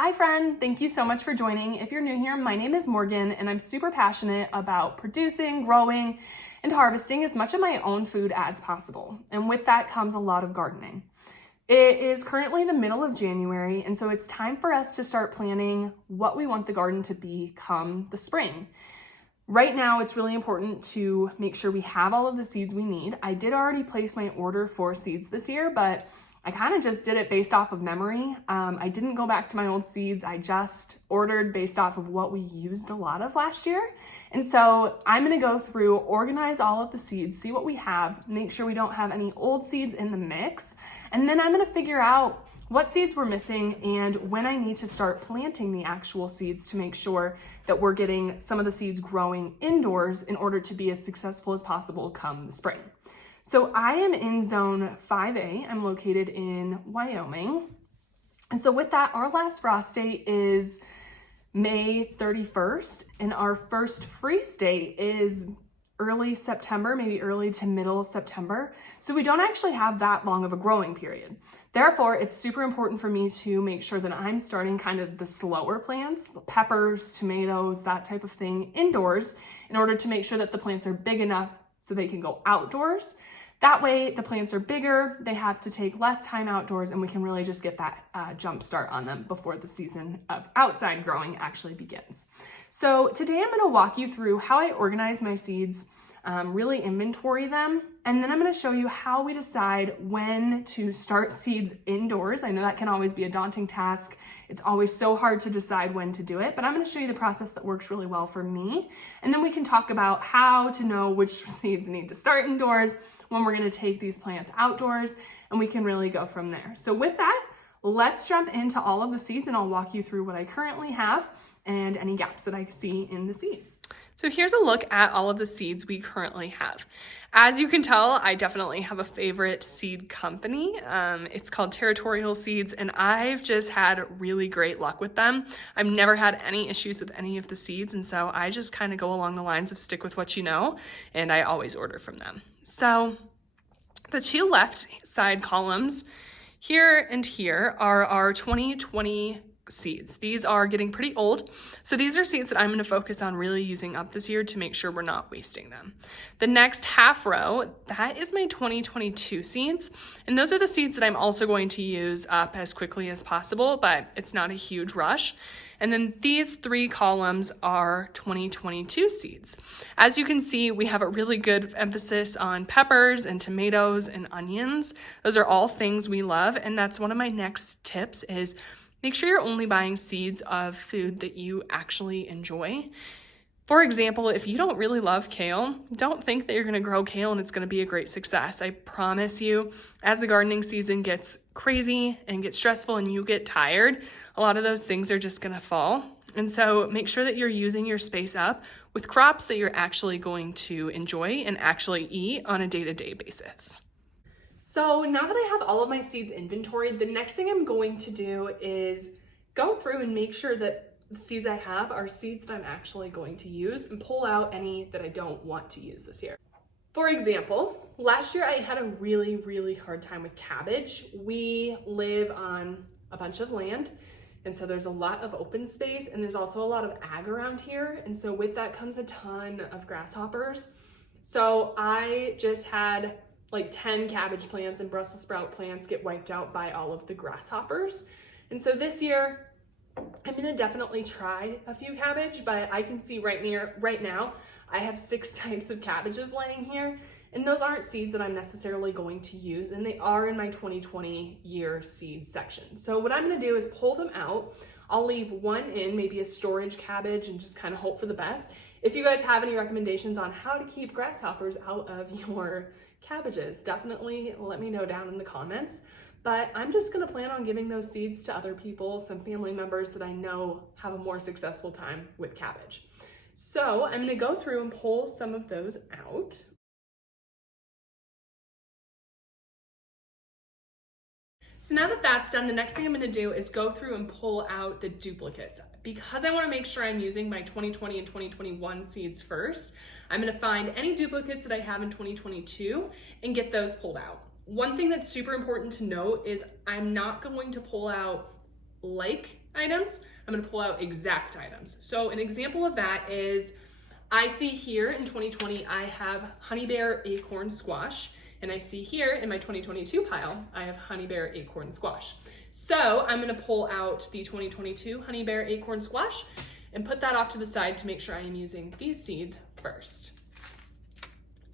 Hi friend, thank you so much for joining. If you're new here, my name is Morgan and I'm super passionate about producing, growing, and harvesting as much of my own food as possible. And with that comes a lot of gardening. It is currently the middle of January, and so it's time for us to start planning what we want the garden to be come the spring. Right now, it's really important to make sure we have all of the seeds we need. I did already place my order for seeds this year, but I kind of just did it based off of memory. I didn't go back to my old seeds. I just ordered based off of what we used a lot of last year. And so I'm gonna go through, organize all of the seeds, see what we have, make sure we don't have any old seeds in the mix. And then I'm gonna figure out what seeds we're missing and when I need to start planting the actual seeds to make sure that we're getting some of the seeds growing indoors in order to be as successful as possible come the spring. So I am in zone 5A. I'm located in Wyoming. And so with that, our last frost date is May 31st, and our first freeze date is early September, maybe early to middle September. So we don't actually have that long of a growing period. Therefore, it's super important for me to make sure that I'm starting kind of the slower plants, peppers, tomatoes, that type of thing indoors in order to make sure that the plants are big enough so they can go outdoors. That way the plants are bigger, they have to take less time outdoors, and we can really just get that jump start on them before the season of outside growing actually begins. So today I'm gonna walk you through how I organize my seeds, really inventory them, and then I'm gonna show you how we decide when to start seeds indoors. I know that can always be a daunting task. It's always so hard to decide when to do it, but I'm gonna show you the process that works really well for me. And then we can talk about how to know which seeds need to start indoors, when we're gonna take these plants outdoors, and we can really go from there. So with that, let's jump into all of the seeds and I'll walk you through what I currently have and any gaps that I see in the seeds. So here's a look at all of the seeds we currently have. As you can tell, I definitely have a favorite seed company. It's called Territorial Seeds, and I've just had really great luck with them. I've never had any issues with any of the seeds, and so I just kind of go along the lines of stick with what you know, and I always order from them. So the two left side columns here and here are our 2020 seeds. These are getting pretty old. So these are seeds that I'm going to focus on really using up this year to make sure we're not wasting them. The next half row, that is my 2022 seeds. And those are the seeds that I'm also going to use up as quickly as possible, but it's not a huge rush. And then these three columns are 2022 seeds. As you can see, we have a really good emphasis on peppers and tomatoes and onions. Those are all things we love. And that's one of my next tips is make sure you're only buying seeds of food that you actually enjoy. For example, if you don't really love kale, don't think that you're gonna grow kale and it's gonna be a great success. I promise you, as the gardening season gets crazy and gets stressful and you get tired, a lot of those things are just gonna fall. And so make sure that you're using your space up with crops that you're actually going to enjoy and actually eat on a day-to-day basis. So now that I have all of my seeds inventoried, the next thing I'm going to do is go through and make sure that the seeds I have are seeds that I'm actually going to use and pull out any that I don't want to use this year. For example, last year I had a really hard time with cabbage. We live on a bunch of land, and so there's a lot of open space, and there's also a lot of ag around here. And so with that comes a ton of grasshoppers. So I just had like 10 cabbage plants and Brussels sprout plants get wiped out by all of the grasshoppers. And so this year, I'm gonna definitely try a few cabbage, but I can see right now, I have 6 types of cabbages laying here, and those aren't seeds that I'm necessarily going to use, and they are in my 2020 year seeds section. So what I'm gonna do is pull them out. I'll leave one in, maybe a storage cabbage, and just kind of hope for the best. If you guys have any recommendations on how to keep grasshoppers out of your cabbages, definitely let me know down in the comments. But I'm just gonna plan on giving those seeds to other people, some family members that I know have a more successful time with cabbage. So I'm gonna go through and pull some of those out. So now that that's done, the next thing I'm gonna do is go through and pull out the duplicates. Because I wanna make sure I'm using my 2020 and 2021 seeds first, I'm gonna find any duplicates that I have in 2022 and get those pulled out. One thing that's super important to note is I'm not going to pull out like items, I'm gonna pull out exact items. So an example of that is, I see here in 2020, I have Honey Bear Acorn Squash, and I see here in my 2022 pile, I have Honey Bear Acorn Squash. So I'm gonna pull out the 2022 Honey Bear Acorn Squash and put that off to the side to make sure I am using these seeds first.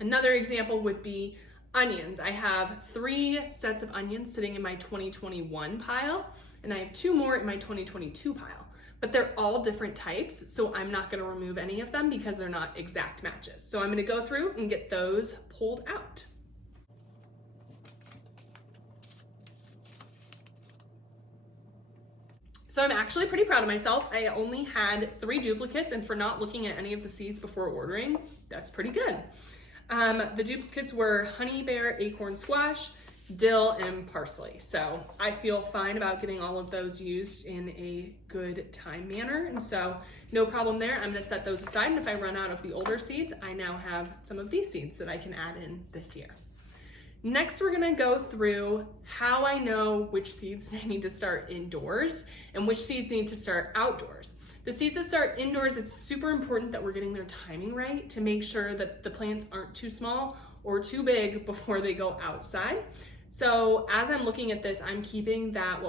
Another example would be onions. I have 3 sets of onions sitting in my 2021 pile, and I have 2 more in my 2022 pile, but they're all different types, so I'm not gonna remove any of them because they're not exact matches. So I'm gonna go through and get those pulled out. So I'm actually pretty proud of myself. I only had 3 duplicates, and for not looking at any of the seeds before ordering, that's pretty good. The duplicates were Honey Bear Acorn Squash, dill, and parsley. So I feel fine about getting all of those used in a good time manner, and so no problem there. I'm gonna set those aside, and if I run out of the older seeds, I now have some of these seeds that I can add in this year. Next, we're gonna go through how I know which seeds I need to start indoors and which seeds need to start outdoors. The seeds that start indoors, it's super important that we're getting their timing right to make sure that the plants aren't too small or too big before they go outside. So as I'm looking at this, I'm keeping that,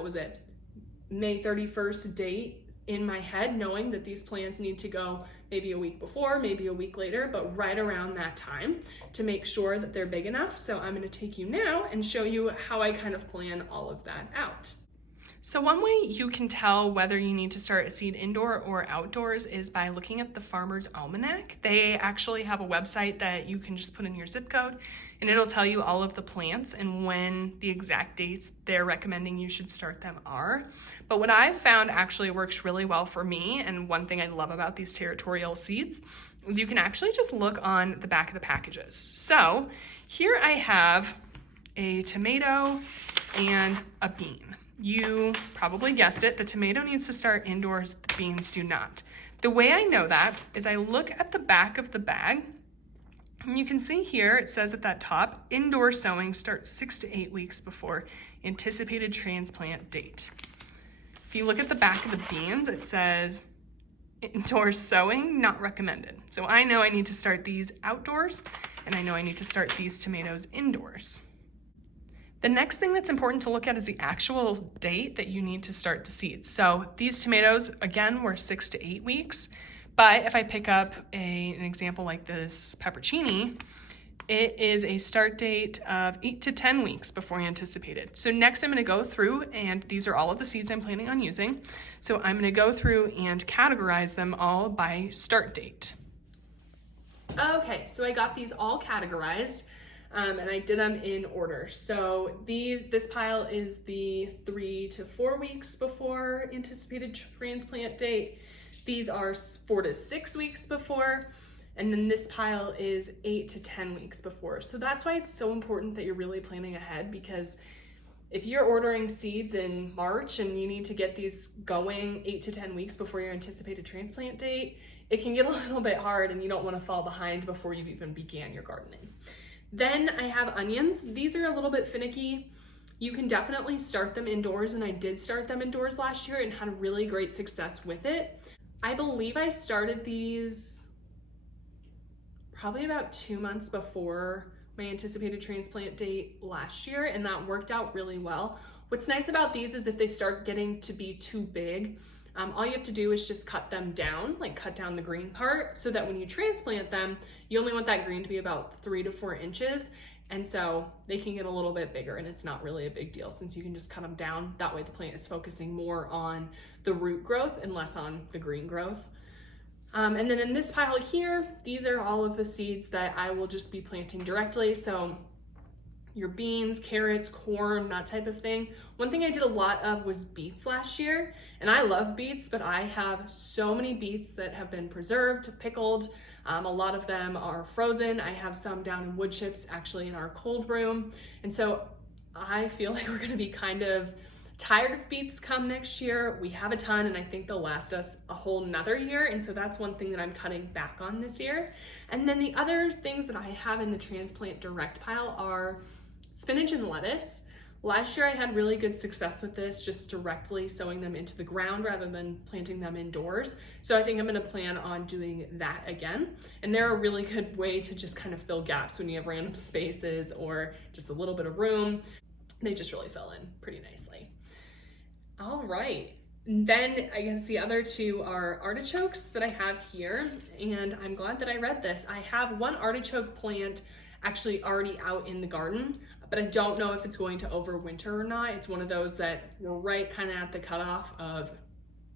May 31st date in my head, knowing that these plants need to go maybe a week before, maybe a week later, but right around that time to make sure that they're big enough. So I'm gonna take you now and show you how I kind of plan all of that out. So one way you can tell whether you need to start a seed indoor or outdoors is by looking at the Farmer's Almanac. They actually have a website that you can just put in your zip code, and it'll tell you all of the plants and when the exact dates they're recommending you should start them are. But what I've found actually works really well for me, and one thing I love about these territorial seeds, is you can actually just look on the back of the packages. So here I have a tomato and a bean. You probably guessed it, the tomato needs to start indoors, the beans do not. The way I know that is I look at the back of the bag, and you can see here it says at that top, indoor sowing starts 6 to 8 weeks before anticipated transplant date. If you look at the back of the beans, it says indoor sowing not recommended. So I know I need to start these outdoors, and I know I need to start these tomatoes indoors. The next thing that's important to look at is the actual date that you need to start the seeds. So these tomatoes, again, were 6 to 8 weeks, but if I pick up an example like this peppercini, it is a start date of 8 to 10 weeks before anticipated. So next I'm gonna go through, and these are all of the seeds I'm planning on using. So I'm gonna go through and categorize them all by start date. Okay, so I got these all categorized. And I did them in order. So this pile is the 3 to 4 weeks before anticipated transplant date. These are 4 to 6 weeks before. And then this pile is 8 to 10 weeks before. So that's why it's so important that you're really planning ahead, because if you're ordering seeds in March and you need to get these going 8 to 10 weeks before your anticipated transplant date, it can get a little bit hard and you don't want to fall behind before you've even began your gardening. Then I have onions. These are a little bit finicky. You can definitely start them indoors, and I did start them indoors last year and had really great success with it. I believe I started these probably about 2 months before my anticipated transplant date last year, and that worked out really well. What's nice about these is if they start getting to be too big, all you have to do is just cut them down, like cut down the green part, so that when you transplant them, you only want that green to be about 3 to 4 inches. And so they can get a little bit bigger, and it's not really a big deal since you can just cut them down. That way the plant is focusing more on the root growth and less on the green growth. And then in this pile here, these are all of the seeds that I will just be planting directly. So your beans, carrots, corn, that type of thing. One thing I did a lot of was beets last year, and I love beets, but I have so many beets that have been preserved, pickled. A lot of them are frozen. I have some down in wood chips actually in our cold room. And so I feel like we're gonna be kind of tired of beets come next year. We have a ton, and I think they'll last us a whole nother year. And so that's one thing that I'm cutting back on this year. And then the other things that I have in the transplant direct pile are spinach and lettuce. Last year I had really good success with this, just directly sowing them into the ground rather than planting them indoors. So I think I'm gonna plan on doing that again. And they're a really good way to just kind of fill gaps when you have random spaces or just a little bit of room. They just really fill in pretty nicely. All right. Then I guess the other two are artichokes that I have here, and I'm glad that I read this. I have one artichoke plant actually already out in the garden, but I don't know if it's going to overwinter or not. It's one of those that we're right kind of at the cutoff of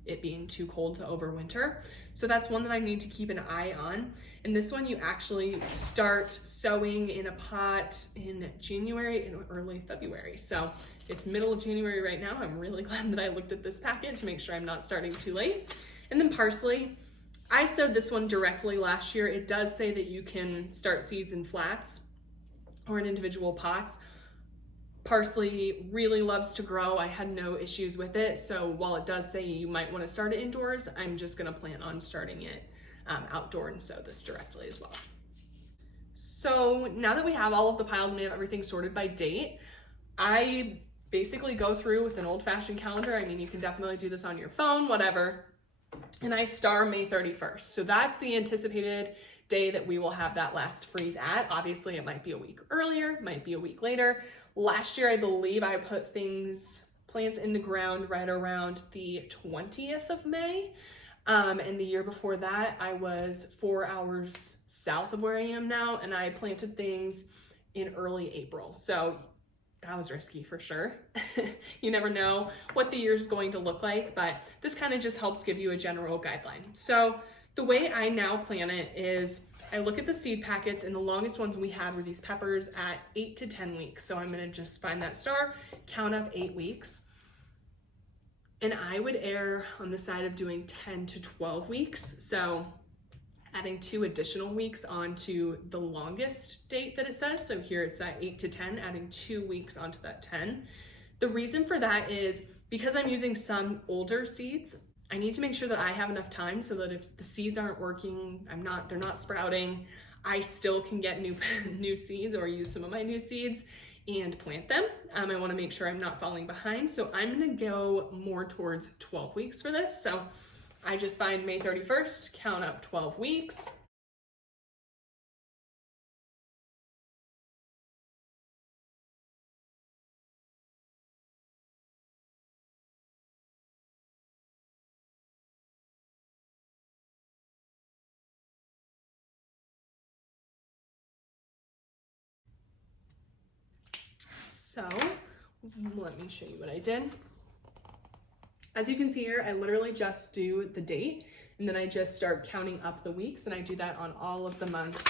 it being too cold to overwinter. So that's one that I need to keep an eye on. And this one you actually start sowing in a pot in January and early February. So it's middle of January right now. I'm really glad that I looked at this packet to make sure I'm not starting too late. And then parsley, I sowed this one directly last year. It does say that you can start seeds in flats or in individual pots. Parsley really loves to grow. I had no issues with it. So while it does say you might want to start it indoors, I'm just going to plan on starting it outdoor and sow this directly as well. So now that we have all of the piles and we have everything sorted by date, I basically go through with an old-fashioned calendar. I mean, you can definitely do this on your phone, whatever. And I star May 31st. So that's the anticipated day that we will have that last freeze at. Obviously, it might be a week earlier, might be a week later. Last year, I believe I put plants in the ground right around the 20th of May. And the year before that, I was 4 hours south of where I am now, and I planted things in early April. So that was risky for sure. You never know what the year's going to look like, but this kind of just helps give you a general guideline. So the way I now plan it is I look at the seed packets, and the longest ones we had were these peppers at 8 to 10 weeks. So I'm gonna just find that star, count up 8 weeks. And I would err on the side of doing 10 to 12 weeks. So adding 2 additional weeks onto the longest date that it says. So here it's that 8 to 10, adding 2 weeks onto that 10. The reason for that is because I'm using some older seeds, I need to make sure that I have enough time so that if the seeds aren't working, they're not sprouting, I still can get new seeds or use some of my new seeds and plant them. I want to make sure I'm not falling behind. So I'm going to go more towards 12 weeks for this. So I just find May 31st, count up 12 weeks. So let me show you what I did. As you can see here, I literally just do the date and then I just start counting up the weeks, and I do that on all of the months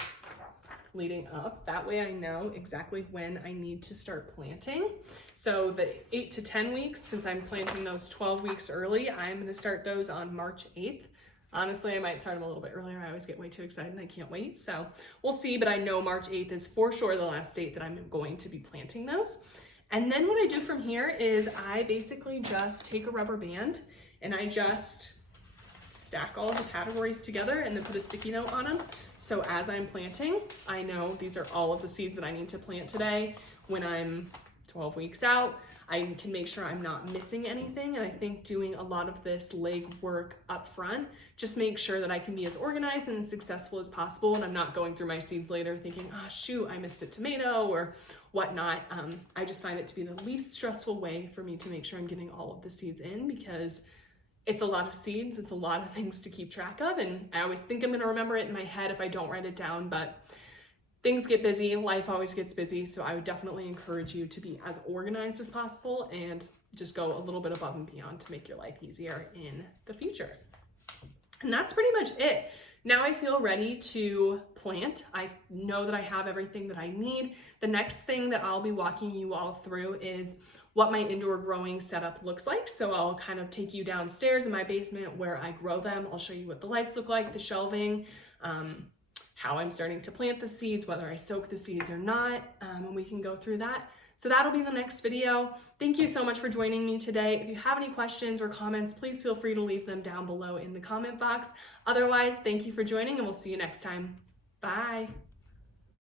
leading up. That way I know exactly when I need to start planting. So the 8 to 10 weeks, since I'm planting those 12 weeks early, I'm gonna start those on March 8th. Honestly, I might start them a little bit earlier. I always get way too excited and I can't wait. So we'll see, but I know March 8th is for sure the last date that I'm going to be planting those. And then what I do from here is I basically just take a rubber band and I just stack all the categories together and then put a sticky note on them. So as I'm planting, I know these are all of the seeds that I need to plant today. When I'm 12 weeks out, I can make sure I'm not missing anything. And I think doing a lot of this leg work up front just makes sure that I can be as organized and as successful as possible. And I'm not going through my seeds later thinking, oh shoot, I missed a tomato or whatnot. I just find it to be the least stressful way for me to make sure I'm getting all of the seeds in, because it's a lot of seeds, it's a lot of things to keep track of. And I always think I'm gonna remember it in my head if I don't write it down, but things get busy, life always gets busy. So I would definitely encourage you to be as organized as possible and just go a little bit above and beyond to make your life easier in the future. And that's pretty much it. Now I feel ready to plant. I know that I have everything that I need. The next thing that I'll be walking you all through is what my indoor growing setup looks like. So I'll kind of take you downstairs in my basement where I grow them. I'll show you what the lights look like, the shelving, how I'm starting to plant the seeds, whether I soak the seeds or not, and we can go through that. So that'll be the next video. Thank you so much for joining me today. If you have any questions or comments, please feel free to leave them down below in the comment box. Otherwise, thank you for joining and we'll see you next time. Bye.